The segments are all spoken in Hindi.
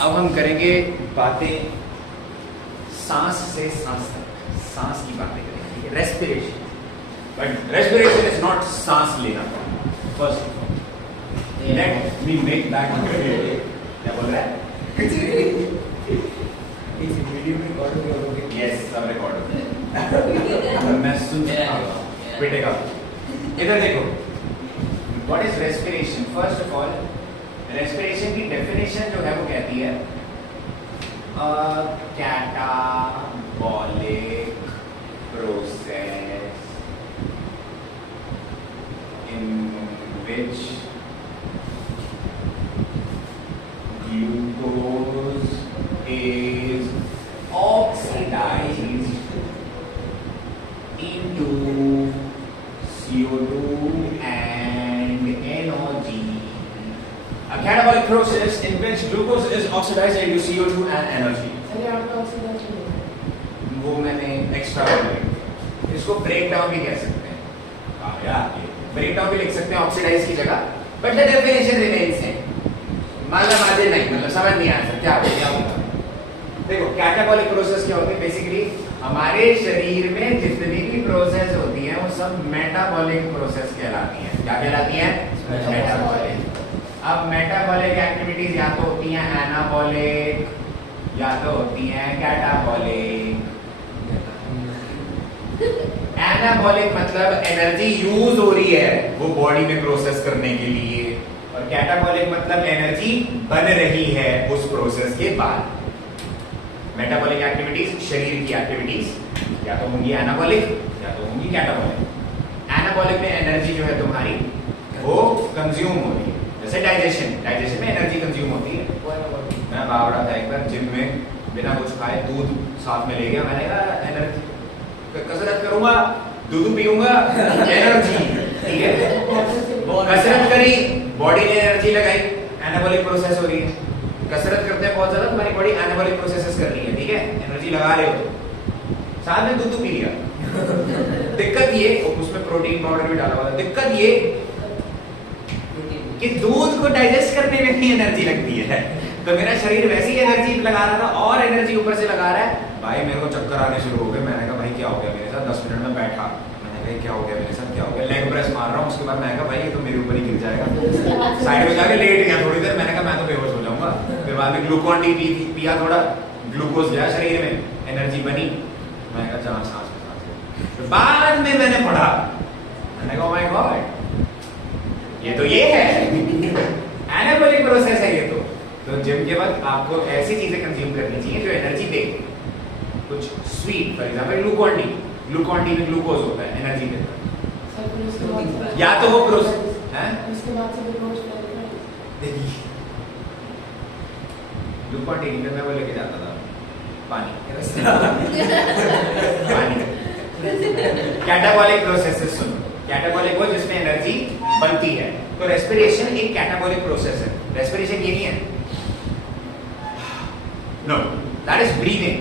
अब हम करेंगे बातें सांस से सांस तक, सांस की बातें करेंगे। Respiration, but respiration is not सांस लेना। First let me make that clear. क्या बोल रहा है? इस वीडियो में रिकॉर्ड करोगे? यस, सब रिकॉर्ड होता है। मैं सुन सकता हूँ पिटेगा। इधर देखो, what is respiration? First of all respiration की डेफिनेशन जो है वो कहती है catabolic process in which glucose is oxidized into CO2 and NOx. A catabolic process in which glucose is oxidized into CO2 and energy. अरे आपका ऑक्सीडेशन वो मैंने एक्स्ट्रा बोला। इसको ब्रेक डाउन भी कह सकते हैं। यार ब्रेक डाउन भी लिख सकते हैं ऑक्सीडाइज की जगह, बट द डेफिनेशन रिमेन्स है। मतलब आज नहीं, मतलब समझ नहीं आ सकता क्या होगा। देखो कैटाबॉलिक प्रोसेस क्या होती है? बेसिकली हमारे शरीर में जितनी भी प्रोसेस होती है वो सब मेटाबॉलिक प्रोसेस कहलाती हैं। क्या कहलाती हैं? मेटाबॉलिक। अब मेटाबॉलिक एक्टिविटीज या तो होती हैं एनाबॉलिक या तो होती हैं कैटाबॉलिक। एनाबॉलिक मतलब एनर्जी यूज हो रही है वो बॉडी में प्रोसेस करने के लिए, और कैटाबॉलिक मतलब एनर्जी बन रही है उस प्रोसेस के बाद। मेटाबॉलिक एक्टिविटीज शरीर की एक्टिविटीज या तो होंगी एनाबॉलिक या तो होंगी कैटाबॉलिक। एनाबॉलिक में एनर्जी जो है तुम्हारी वो कंज्यूम हो रही है, जैसे डाइजेशन, डाइजेशन में एनर्जी कंज्यूम होती है। मैं भाग रहा था एक बार जिम में, बिना कुछ खाए दूध साथ में ले गया। मैंने कहा एनर्जी, कसरत करूंगा दूध पीऊंगा एनर्जी, ठीक है। कसरत करी, बॉडी ने एनर्जी लगाई, एनाबॉलिक प्रोसेस हो रही है। कसरत करते हैं बहुत ज्यादा, तुम्हारी बॉडी एनाबॉलिक प्रोसेसेस कर रही है, ठीक है, एनर्जी लगा रहे हो, साथ में दूध पी लिया। दिक्कत ये, उसमें प्रोटीन पाउडर भी डाला हुआ है। दिक्कत ये कि दूध को डाइजेस्ट करने में भी एनर्जी लगती है, तो मेरा शरीर वैसी एनर्जी लगा रहा था और एनर्जी ऊपर से लगा रहा है। भाई मेरे को चक्कर आने शुरू हो गए। मैंने कहा भाई क्या हो गया मेरे साथ? 10 मिनट में बैठा, मैंने कहा क्या हो गया मेरे साथ, क्या हो गया? लेग प्रेस मार रहा हूँ, उसके बाद मैंने कहा भाई ये तो मेरे ऊपर ही गिर जाएगा। साइड में जाके लेट गया थोड़ी देर, मैंने कहा मैं तो बेहोश हो जाऊंगा। फिर बाद में ग्लूकोन डी पिया, थोड़ा ग्लूकोज गया शरीर में, एनर्जी बनी। मैंने कहा जहाँ सांस में सांस। फिर बाद में मैंने पढ़ा, मैंने कहा माय गॉड ये तो ये है एनाबॉलिक प्रोसेस है ये तो जिम के बाद आपको ऐसी चीजें कंज्यूम करनी चाहिए जो एनर्जी दे। कुछ sweet, for example Glucon D, Glucon D में ग्लूकोज होता है, एनर्जी देता है। या तो वो प्रोसेस है उसके बाद से ग्लूकोन डी में मैं वो लेके जाता था पानी पानी। कैटाबॉलिक प्रोसेसेस सुनो, कैटाबॉलिक वो जिसमें एनर्जी बनती है। तो रेस्पिरेशन एक कैटाबॉलिक प्रोसेस है। रेस्पिरेशन ये नहीं है, no, that is breathing.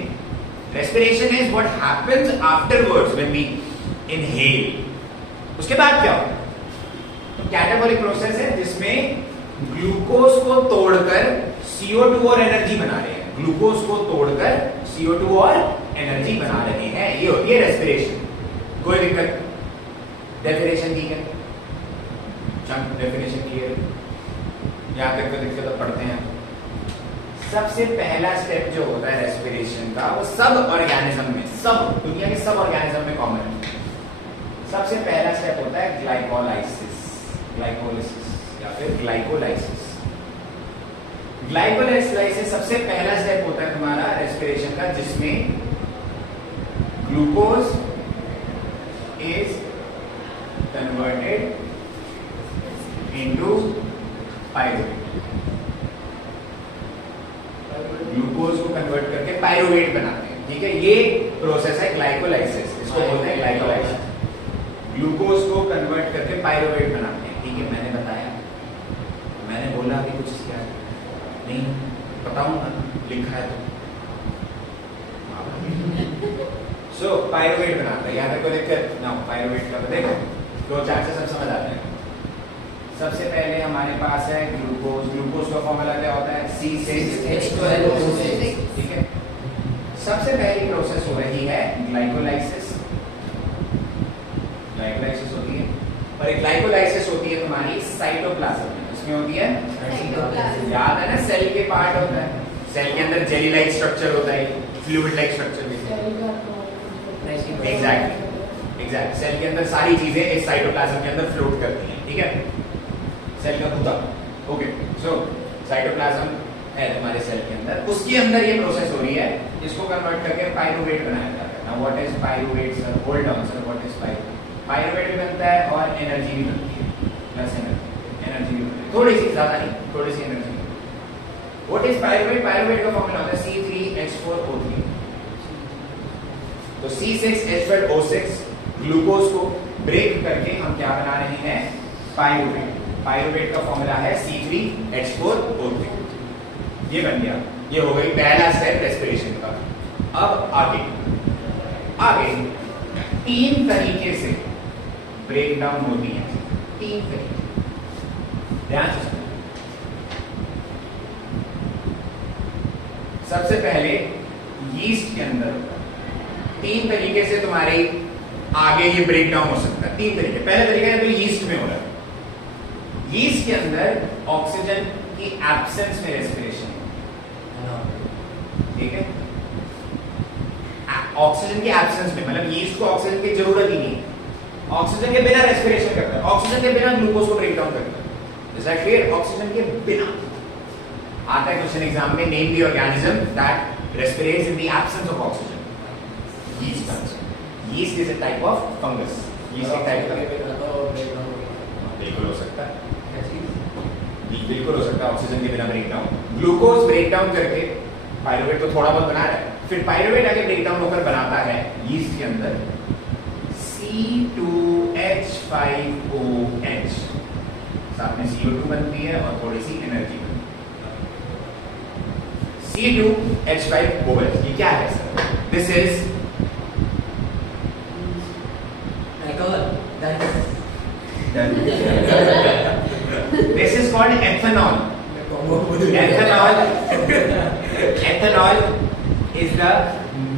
Respiration is what happens afterwards when we inhale. उसके बाद क्या होता है? तो कैटाबॉलिक प्रोसेस है जिसमें ग्लूकोज को तोड़कर CO2 और एनर्जी बना रहे हैं। ग्लूकोज को तोड़कर CO2 और एनर्जी बना रहे हैं, ये होती है रेस्पिरेशन। कोई दिक्कत? डेफिनेशन ठीक है, डेफिनेशन क्लियर, यहाँ तक का दिक्कत पढ़ते हैं। सबसे पहला स्टेप जो होता है रेस्पिरेशन का, वो सब ऑर्गेनिज्म में, सब दुनिया के सब ऑर्गेनिज्म में कॉमन है। सबसे पहला स्टेप होता है ग्लाइकोलाइसिस, ग्लाइकोलिसिस या फिर ग्लाइकोलाइसिस। ग्लाइकोलाइसिस सबसे पहला स्टेप होता है तुम्हारा रेस्पिरेशन का, जिसमें glucose is converted into pyruvate. Glucose को कन्वर्ट करके पायरुवेट बनाते हैं, ठीक है। ये प्रोसेस है ग्लाइकोलाइसिस, इसको बोलते हैं ग्लाइकोलाइसिस। ग्लूकोज को कन्वर्ट करके पायरुवेट बनाते हैं, ठीक है। मैंने बताया, मैंने बोला अभी कुछ क्या नहीं बताऊंगा, लिखा है तो। सो पायरुवेट बनाता है, यहाँ तक कोई दिक्कत ना हो। पायरुवेट का देखो, दो चार से सब समझ आते हैं। सबसे पहले हमारे पास है ग्लूकोज। ग्लूकोज का फॉर्मूला क्या होता है? C6H12O6। ठीक है, सबसे पहली प्रोसेस हो रही है ग्लाइकोलाइसिस। ग्लाइकोलाइसिस होती है, और एक ग्लाइकोलाइसिस होती है तुम्हारी साइटोप्लाज्म में। उसमें होती है साइटोप्लाज्म। याद है ना, सेल के पार्ट होता है, सेल के अंदर जेली लाइक स्ट्रक्चर होता है, फ्लूइड लाइक स्ट्रक्चर भी। एग्जैक्ट, सेल के अंदर सारी चीजें इस साइटोप्लाज्म के अंदर फ्लोट करती हैं। ठीक है, सेल का भूता। ओके, सो साइटोप्लाज्म है तुम्हारे सेल के अंदर, उसके अंदर ये प्रोसेस हो रही है, इसको कन्वर्ट करके पाइरूवेट बनाया जाता है। Now what is pyruvate sir? Hold on sir, what is pyruvate? Pyruvate भी बनता है और एनर्जी भी बनती है, प्लस एनर्जी भी बनती है, थोड़ी सी, ज्यादा नहीं, थोड़ी सी energy. What is pyruvate? Pyruvate का फॉर्मूला होता है C3H4O3। तो C6H12O6 ग्लूकोज को ब्रेक करके हम क्या बना रहे हैं? पाइरूवेट। पाइरूवेट का फॉर्मूला है C3H4O3। ये बन गया, ये हो गई पहला स्टेप रेस्पिरेशन का। अब आगे तीन तरीके से ब्रेक डाउन होती है, तीन तरीके, ध्यान से सुनो। सबसे पहले यीस्ट के अंदर तीन तरीके से तुम्हारे आगे ये ब्रेक डाउन हो सकता है। तीन तरीके, पहला तरीका है तो यीस्ट में हो रहा है। यीस्ट के अंदर ऑक्सीजन की एब्सेंस में रेस्पिरेशन, ठीक है, ऑक्सीजन की एब्सेंस में, मतलब यीस्ट को ऑक्सीजन की जरूरत ही नहीं है, ऑक्सीजन के बिना रेस्पिरेशन करता है, ऑक्सीजन के बिना ग्लूकोज को ब्रेक डाउन करता है। Is that clear? ऑक्सीजन के बिना आता है क्वेश्चन एग्जाम में, name the organism that respirates in the absence of oxygen. Yeast yeast is a type of fungus. Yeast एक टाइप का बिल्कुल हो सकता है, बिल्कुल हो सकता है ऑक्सीजन के बिना break down. Glucose break down करके पाइरूवेट तो थोड़ा बहुत बना रहा है, फिर पाइरूवेट आगे ब्रेक डाउन होकर बनाता है यीस्ट के अंदर C2H5OH, साथ में CO2 बनती है और थोड़ी सी एनर्जी बनती है। C2H5OH ये क्या है sir? This is this is called ethanol. Ethanol is the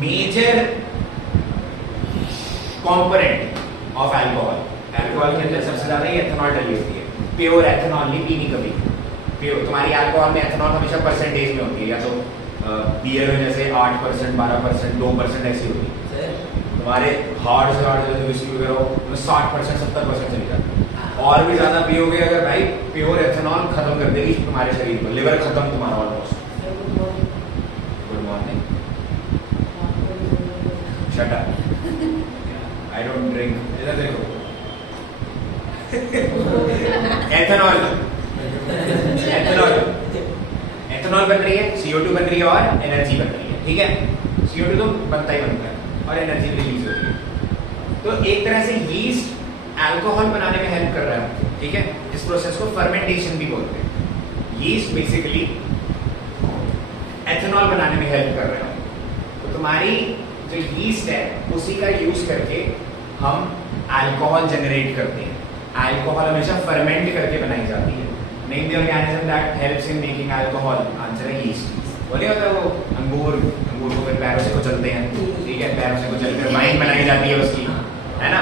major component of alcohol. Alcohol के अंदर सबसे ज्यादा ही ethanol डली होती है। प्योर ethanol नहीं पीनी कभी। प्योर तुम्हारी alcohol में ethanol हमेशा परसेंटेज में होती है, या तो बियर में जैसे 8%, 12%, 2% ऐसी होती है। तुम्हारे हार्ड से हार्ड जैसे विस्की वगैरह हो, 60%, 70% चली जाती है। और भी ज्यादा पियोगे अगर भाई, प्योर एथेनॉल खत्म कर देगी तुम्हारे शरीर को, लिवर खत्म तुम्हारा almost. Good morning, shut up, I don't drink. इधर देखो, एथेनॉल एथेनॉल एथेनॉल बन रही है, CO2 बन रही है और एनर्जी बन रही है। ठीक है, CO2 तो बनता ही बनता है और एनर्जी रिलीज होती है। तो एक तरह से यीस्ट अल्कोहल बनाने में हेल्प कर रहा है। ठीक है, इस प्रोसेस को फर्मेंटेशन भी बोलते हैं। यीस्ट बेसिकली एथेनॉल बनाने में हेल्प कर रहा है। तो तुम्हारी जो यीस्ट है उसी का यूज करके हम अल्कोहल जनरेट करते हैं। अल्कोहल हमेशा फर्मेंट करके बनाई जाती है। Name the organism that helps in making alcohol. Answer है यीस्ट। बोले होता है वो अंगूर को फिर पैरों से कुचलते हैं, ठीक है, पैरों से कुचलकर वाइन बनाई जाती है उसकी, है ना,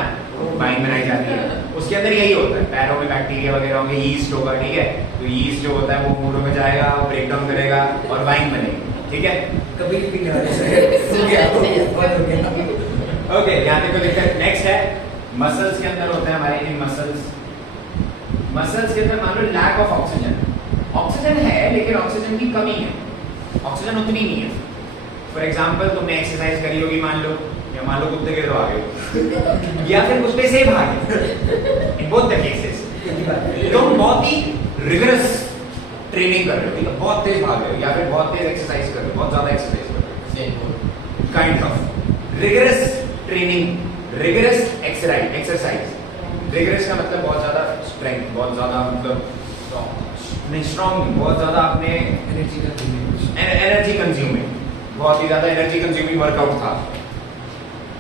वाइन बनाई जाती है। उसके अंदर यही होता है, पैरों में बैक्टीरिया वगैरह होंगे, यीस्ट होगा। ठीक है, तो यीस्ट जो होता है वो अंगूरों में जाएगा, ब्रेक डाउन करेगा और वाइन बनेगी। ठीक है, कभी पीने वाले ओके, यहाँ तक कोई दिक्कत? नेक्स्ट है मसल्स के अंदर होता है हमारे इन मसल्स के अंदर मान लो लैक ऑफ ऑक्सीजन। ऑक्सीजन है लेकिन ऑक्सीजन की कमी है, ऑक्सीजन उतनी नहीं है। फॉर एग्जाम्पल तुमने एक्सरसाइज करी होगी, मान लो, या मान लो कुत्ते के दौड़ गए या फिर कुत्ते से भागे, इन बोथ द केसेस तुम बहुत ही रिगरस ट्रेनिंग कर रहे हो, ठीक है, बहुत तेज भाग रहे हो या फिर बहुत तेज एक्सरसाइज कर रहे हो, बहुत ज्यादा एक्सरसाइज कर रहे हो, kind of rigorous training, rigorous exercise. Rigorous का मतलब बहुत ज्यादा स्ट्रेंथ, बहुत ज्यादा मतलब नहीं स्ट्रॉन्ग, बहुत ज्यादा आपने एनर्जी कंज्यूमिंग, बहुत ही ज्यादा एनर्जी कंज्यूमिंग वर्कआउट था।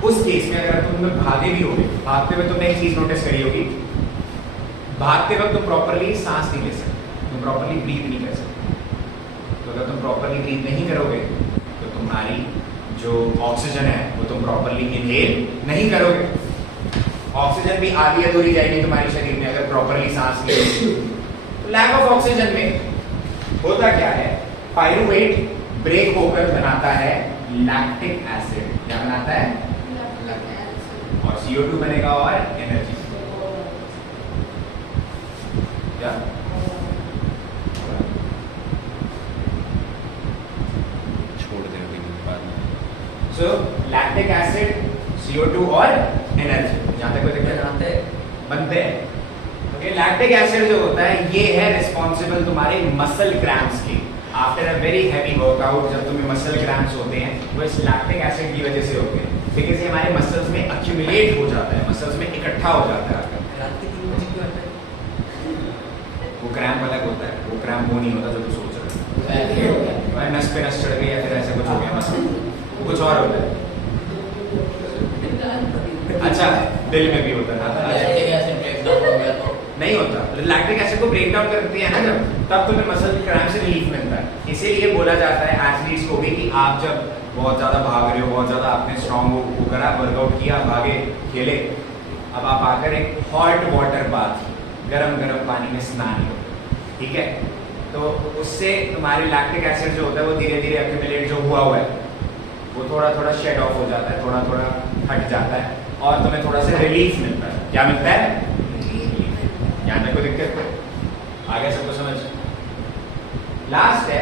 उस केस में अगर तुम भागे भी होगे, भागते हुए तुमने एक चीज नोटिस करी होगी, भागते वक्त तुम प्रॉपरली सांस नहीं ले सकते, तुम प्रॉपरली ब्रीथ नहीं कर सकते। तो अगर तुम प्रॉपरली ब्रीथ नहीं करोगे तो तुम्हारी जो ऑक्सीजन है वो तुम प्रॉपरली इनहेल नहीं करोगे, ऑक्सीजन भी आधी अधूरी जाएगी तुम्हारे शरीर में अगर प्रॉपरली सांस ले। तो लैक ऑफ ऑक्सीजन में होता क्या है, पायरूवेट ब्रेक होकर बनाता है लैक्टिक एसिड। क्या बनाता है? और CO2 बनेगा और एनर्जी। क्या छोड़ दे अभी बाद में। सो लैक्टिक एसिड, CO2 और एनर्जी, जहां तक कोई दिक्कत बनते हैं। ओके, लैक्टिक एसिड जो होता है ये है रिस्पॉन्सिबल तुम्हारे मसल क्रैम्प्स के। After a very heavy workout जब तुम्हें मसल क्रैम्प्स होते हैं वो इस लैक्टिक एसिड की वजह से होते हैं, बिकॉज ये हमारे मसल्स में एक्यूमुलेट हो जाता है, मसल्स में इकट्ठा हो जाता है। वो क्रैम्प अलग होता है, वो क्रैम्प वो नहीं होता जो तू सोच रहा है, नस पे नस चढ़ गई या फिर ऐसे कुछ हो गया मसल, कुछ और होता है। अच्छा, दिल में भी होता है नहीं होता, लैक्टिक एसिड को ब्रेक डाउन करती है ना जब, तब तुम्हें मसल क्रैम्प से रिलीफ मिलता है। इसीलिए बोला जाता है एथलीट्स को भी कि आप जब बहुत ज्यादा भाग रहे हो, बहुत ज्यादा आपने स्ट्रॉन्ग वो करा, वर्कआउट किया, भागे, खेले, अब आप आकर एक हॉट वाटर बाथ, गरम गरम पानी में स्नान लो, ठीक है, तो उससे तुम्हारे लैक्टिक एसिड जो होता है वो धीरे धीरे एक्यूमुलेट जो हुआ है वो थोड़ा थोड़ा शेड ऑफ हो जाता है, थोड़ा थोड़ा हट जाता है और तुम्हें थोड़ा सा रिलीफ मिलता है। क्या मिलता है? यहाँ तक कोई दिक्कत? आगे सबको समझ? लास्ट है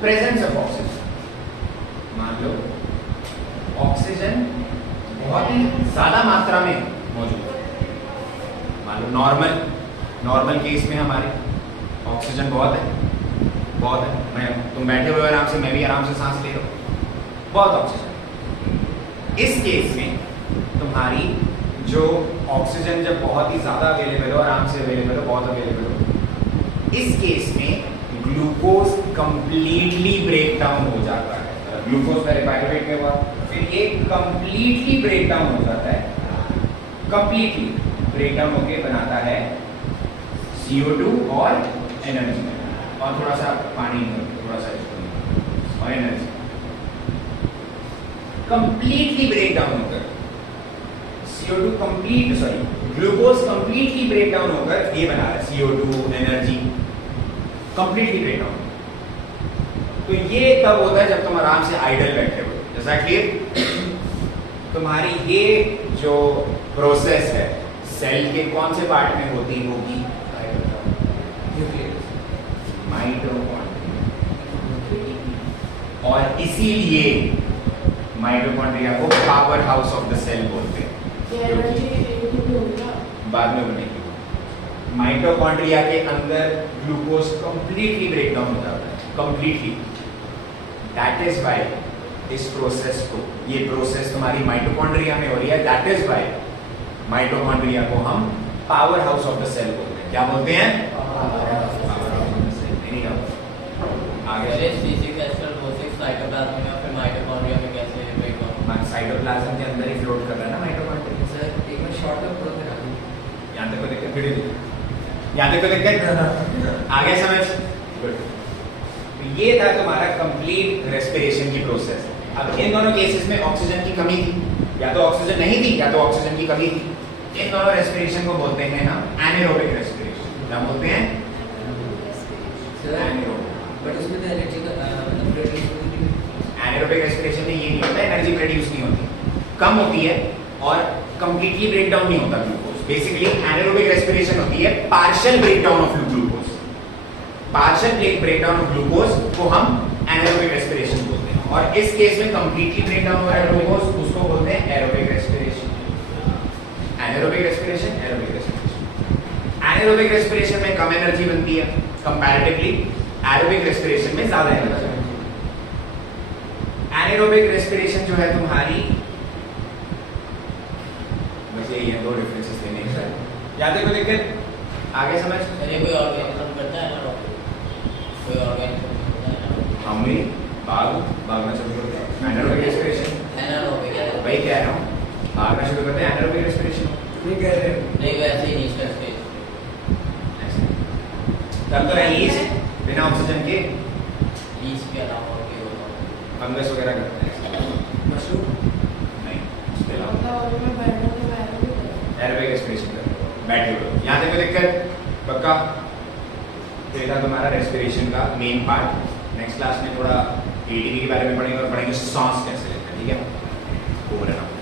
प्रेजेंस ऑफ ऑक्सीजन। मान लो ऑक्सीजन बहुत ही ज्यादा मात्रा में मौजूद है, मान लो नॉर्मल केस में हमारे ऑक्सीजन बहुत है, तुम बैठे हुए आराम से, मैं भी आराम से सांस ले रहा हूँ, बहुत ऑक्सीजन। इस केस में तुम्हारी जो ऑक्सीजन जब बहुत ही ज्यादा अवेलेबल हो, आराम से अवेलेबल हो, बहुत अवेलेबल हो, इस केस में ग्लूकोज कंप्लीटली ब्रेक डाउन हो जाता है। ग्लूकोज पहले पायरूवेट में हुआ, फिर ये कंप्लीटली ब्रेक डाउन हो जाता है, कंप्लीटली ब्रेक डाउन होके बनाता है CO2 और एनर्जी, और थोड़ा सा पानी, थोड़ा सा और एनर्जी, कंप्लीटली ब्रेक डाउन होकर CO2 glucose completely break down होकर ये बना रहा है CO2 energy, completely break down. तो ये तब होता है जब तुम आराम से आइडल बैठे हो। जैसा क्लियर? तुम्हारी ये जो प्रोसेस है सेल के कौन से पार्ट में होती होगी? माइटोकॉन्ड्रिया। और इसीलिए माइटोकॉन्ड्रिया को power house of the cell बोलते हैं। बाद में बनेगी। माइटोकॉन्ड्रिया के अंदर ग्लूकोज कंप्लीटली ब्रेक डाउन हो जाता है, कंप्लीटली। दैट इज व्हाई इस प्रोसेस को, ये प्रोसेस तुम्हारी माइटोकॉन्ड्रिया में हो रही है, दैट इज व्हाई माइटोकॉन्ड्रिया को हम power house of the cell बोलते हैं। क्या बोलते हैं? Power house of the cell. नहीं आगे साइटोप्लाज्म में और फिर माइटोकॉन्ड्रिया में कैसे ब्रेक डाउन? साइटोप्लाज्म के अंदर ही फ्लोट कर रहा है ना माइटोकॉन्ड्रिया। सर एक बार शॉर्ट में प्रोसेस करा दी। यहाँ तक को दिक्कत? वीडियो यहाँ तक को दिक्कत? आगे समझ? गुड। ये था तुम्हारा कंप्लीट रेस्पिरेशन की प्रोसेस। अब इन दोनों केसेस में ऑक्सीजन की कमी थी, या तो ऑक्सीजन नहीं थी या तो ऑक्सीजन की कमी थी। इन दोनों रेस्पिरेशन को बोलते हैं हम एनारोबिक रेस्पिरेशन। क्या बोलते हैं? एनारोबिक। बट उसमें तो एनर्जी का एनारोबिक रेस्पिरेशन में ये नहीं होता, एनर्जी प्रोड्यूस नहीं होती, कम होती है और कंप्लीटली ब्रेक डाउन नहीं होता ग्लूकोज। बेसिकली एनारोबिक रेस्पिरेशन होती है partial break down of glucose. Partial break down of glucose को हम एनारोबिक रेस्पिरेशन बोलते हैं, और इस केस में कंप्लीटली ब्रेक डाउन हो रहा है ग्लूकोज, उसको बोलते हैं aerobic respiration. Anaerobic respiration, aerobic respiration. Anaerobic respiration में कम एनर्जी बनती है कंपैरेटिवली, एरोबिक रेस्पिरेशन में ज्यादा एनर्जी। एनारोबिक रेस्पिरेशन जो है तुम्हारी, बस यही है, दो डिफरेंसेस लेने हैं सर। याद है कोई दिक्कत? आगे समझ? अरे कोई ऑर्गेनिज्म करता है ना, कोई ऑर्गेनिज्म करता है ना, हम भी भागना शुरू करते हैं एनारोबिक रेस्पिरेशन। एनारोबिक है वही कह रहा हूँ, भागना शुरू करते हैं एनारोबिक रेस्पिरेशन। नहीं कह रहे नहीं, वैसे ही इनिशियल स्टेज तब तो रही yeast, बिना ऑक्सीजन के yeast के अलावा और क्या होगा? फंगस वगैरह करते हैं। मशरूम नहीं, उसके अलावा और मैं बैठने के बारे में बताया। एयरवे रेस्पिरेशन करते हो, बैठे हो। यहाँ तक कोई दिक्कत? पक्का? तो ये था तुम्हारा रेस्पिरेशन का मेन पार्ट। नेक्स्ट क्लास में थोड़ा एटीपी के बारे में पढ़ेंगे और पढ़ेंगे सांस कैसे लेते हैं, ठीक है? Over and out.